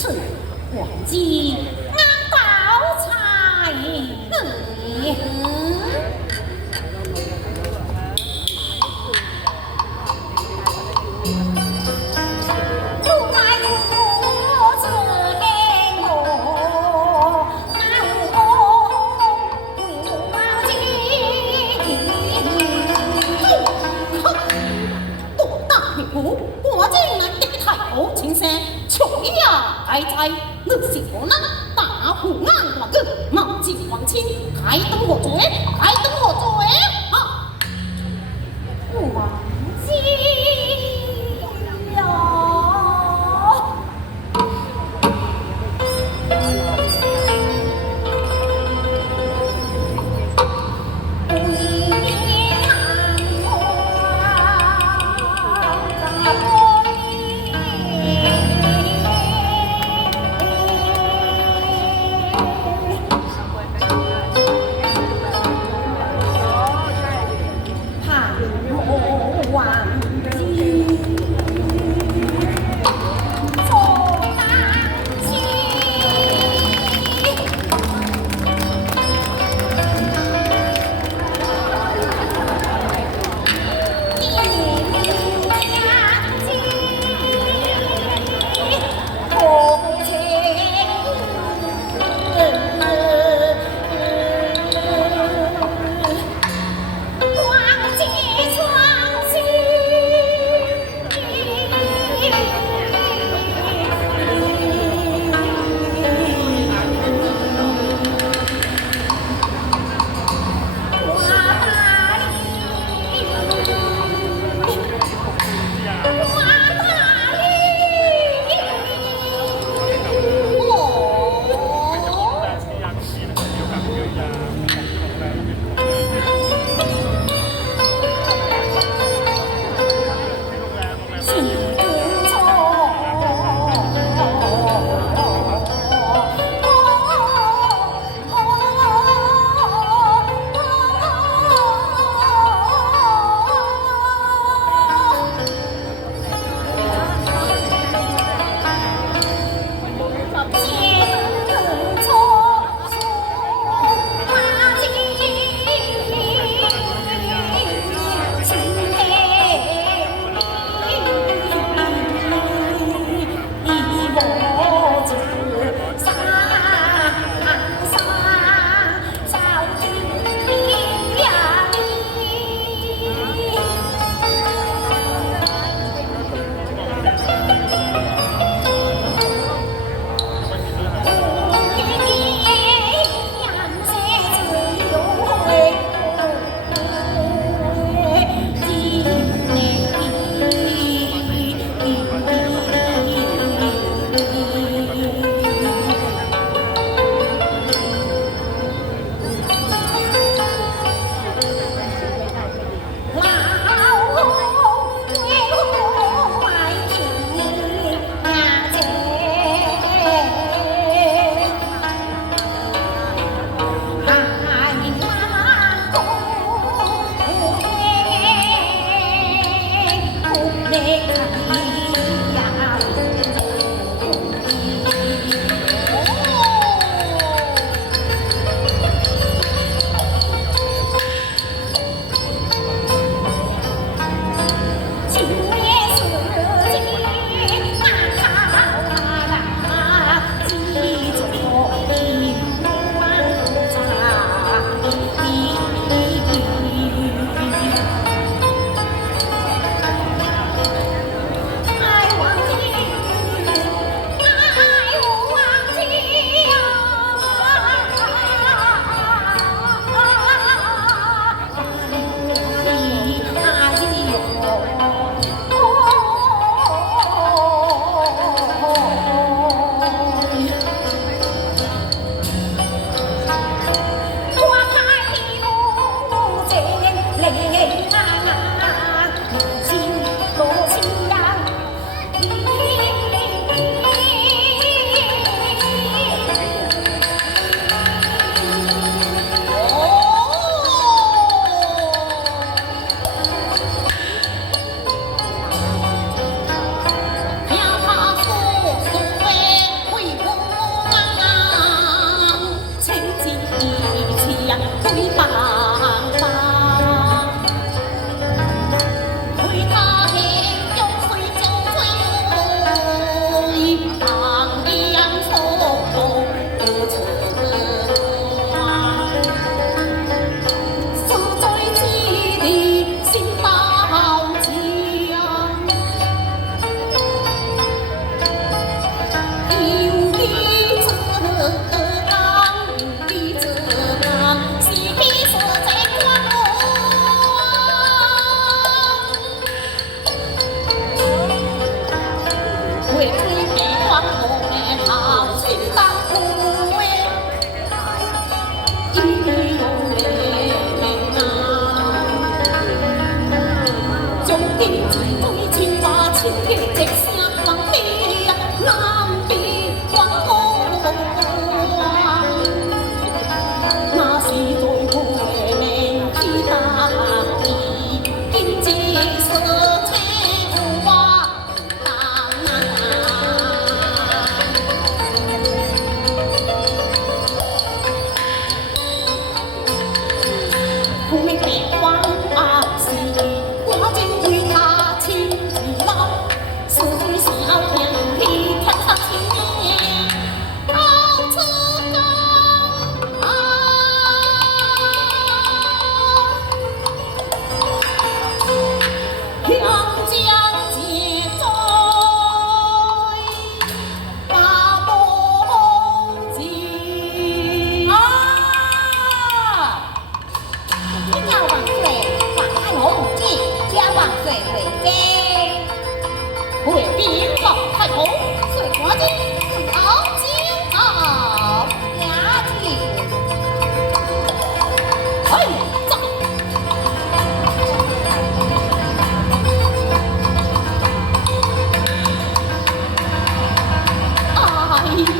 此王子安道才？ 嗯。该在你是何人？大虎眼大哥，冒进皇亲，还等何罪？还等何罪？啊！王金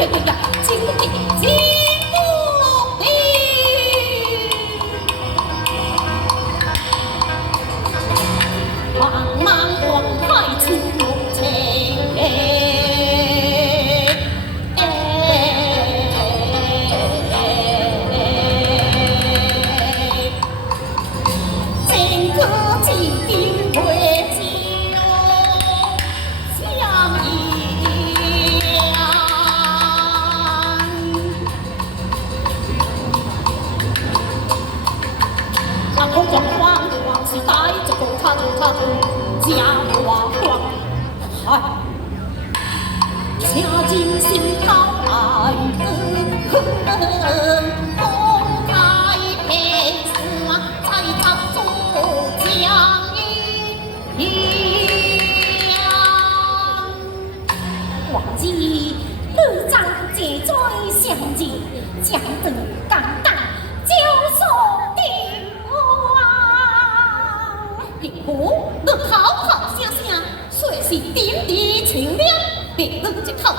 呀呀呀，经济经。好风光的往事带着狗叉愁叉如晚饭下酒时讨来喝可恨啊再忘记奴役本是街中相哦，那好好声声，却是点点清凉，别人一口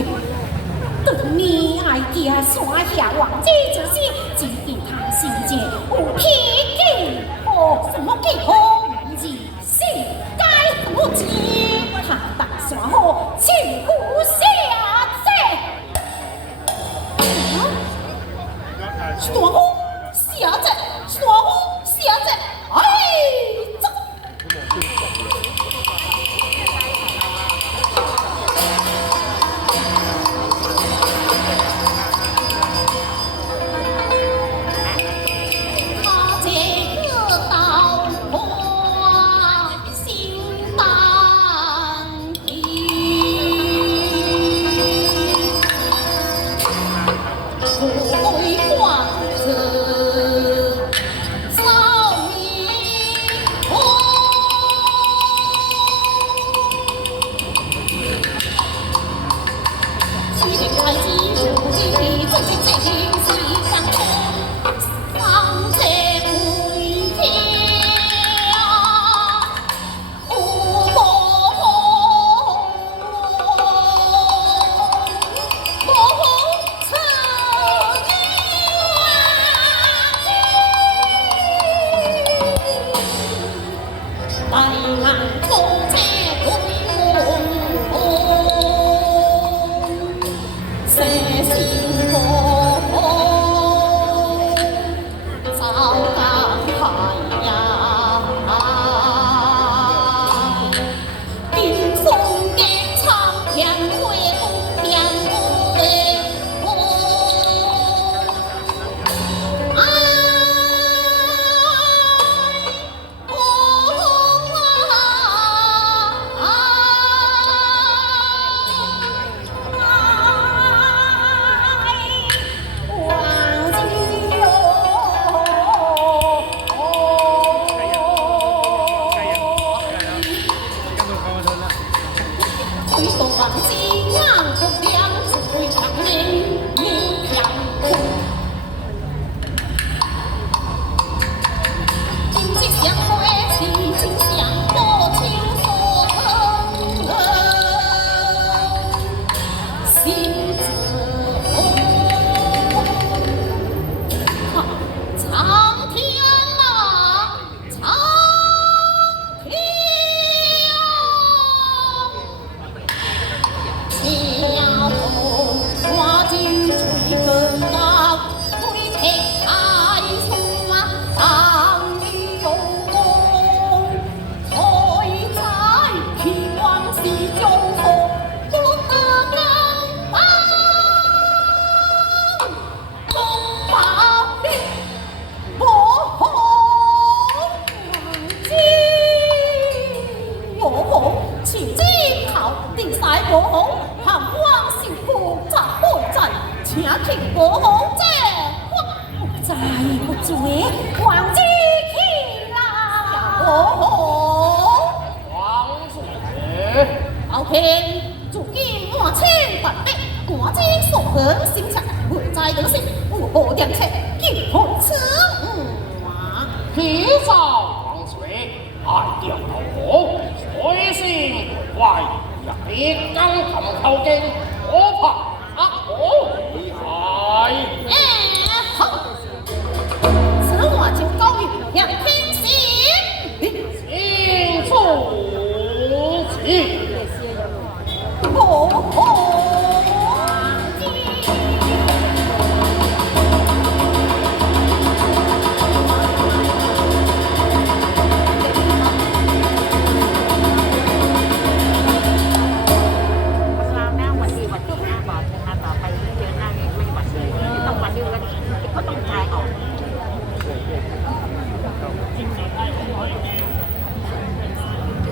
远。等你爱家山下望这就是金地堂世界有天地，哦什么地哦？黄金。see.